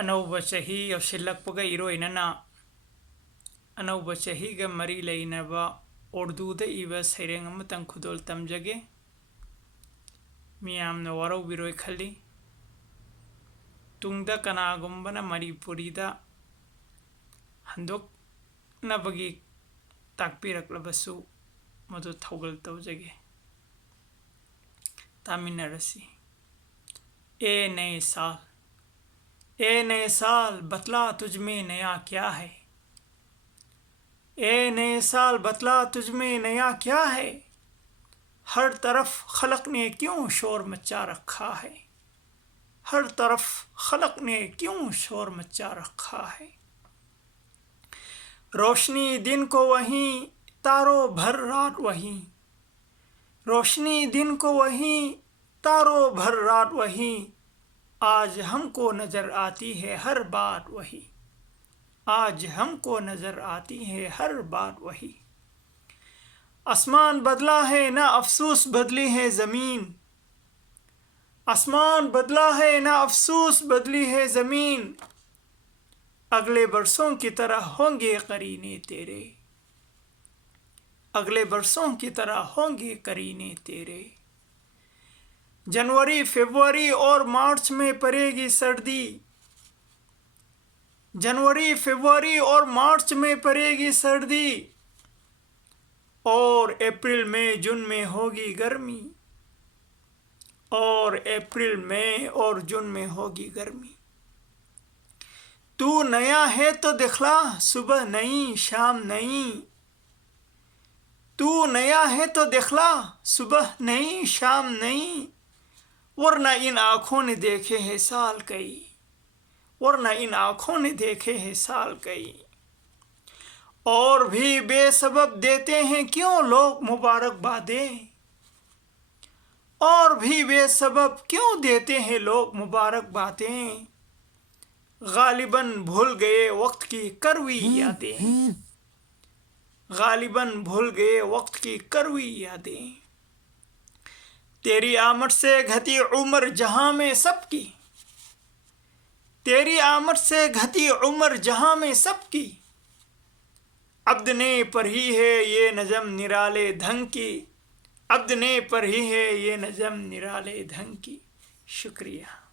ꯑꯅꯧꯕ ꯆꯍꯤ ꯌꯧꯁꯤꯜꯂꯛꯄꯒ ꯏꯔꯣꯏꯅꯅ ꯑꯅꯧꯕ ꯆꯍꯤꯒ ꯃꯔꯤ ꯂꯩꯅꯕ ꯎꯔꯗꯨꯗ ꯏꯕ ꯁꯩꯔꯦꯡ ꯑꯃꯇꯪ ꯈꯨꯗꯣꯜ ꯇꯝꯖꯒꯦ꯫ ꯃꯤꯌꯥꯝꯅ ꯋꯥꯔꯧꯕꯤꯔꯣꯏ ꯈꯜꯂꯤ꯫ ꯇꯨꯡꯗ ꯀꯅꯥꯒꯨꯝꯕꯅ ꯃꯅꯤꯄꯨꯔꯤꯗ ꯍꯟꯗꯣꯛꯅꯕꯒꯤ ꯇꯥꯛꯄꯤꯔꯛꯂꯕꯁꯨ ꯃꯗꯨ ꯊꯧꯒꯜ ꯇꯧꯖꯒꯦ꯫ तामिनरसी। ए नए साल बतला तुझ में नया क्या है। ए नए साल बतला तुझ में नया क्या है। हर तरफ खलक ने क्यों शोर मचा रखा है। हर तरफ खलक ने क्यों शोर मचा रखा है। रोशनी दिन को वहीं तारों भर रात वहीं। रोशनी दिन को वहीं तारों भर रात वहीं। आज हमको नजर आती है हर बात वही। आज हमको नजर आती है हर बात वही। आसमान बदला है ना अफसोस बदली है जमीन। आसमान बदला है ना अफसोस बदली है जमीन। अगले बरसों की तरह होंगे करीने तेरे। अगले बरसों की तरह होंगे करीने तेरे। जनवरी फरवरी और मार्च में पड़ेगी सर्दी। जनवरी फरवरी और मार्च में पड़ेगी सर्दी। और अप्रैल मई जून में होगी गर्मी। और अप्रैल मई और जून में होगी गर्मी। तू नया है तो दिखला सुबह नई शाम नई। तू नया है तो दिखला सुबह नई शाम नई। वरना इन आँखों ने देखे हैं साल कई। वरना इन आँखों ने देखे हैं साल कई। और भी बेसबब देते हैं क्यों लोग मुबारकबादें। और भी बेसबब क्यों देते हैं लोग मुबारकबादें। गालिबन भूल गए वक्त की कड़वी यादें। गालिबन भूल गए वक्त की कड़वी यादें। तेरी आमद से घटी उम्र जहां में सबकी। तेरी आमद से घटी उम्र जहां में सबकी। अब्द ने पढ़ी है ये नज़म निराले ढंग की। अब्द ने पढ़ी है ये नज़म निराले ढंग की। शुक्रिया।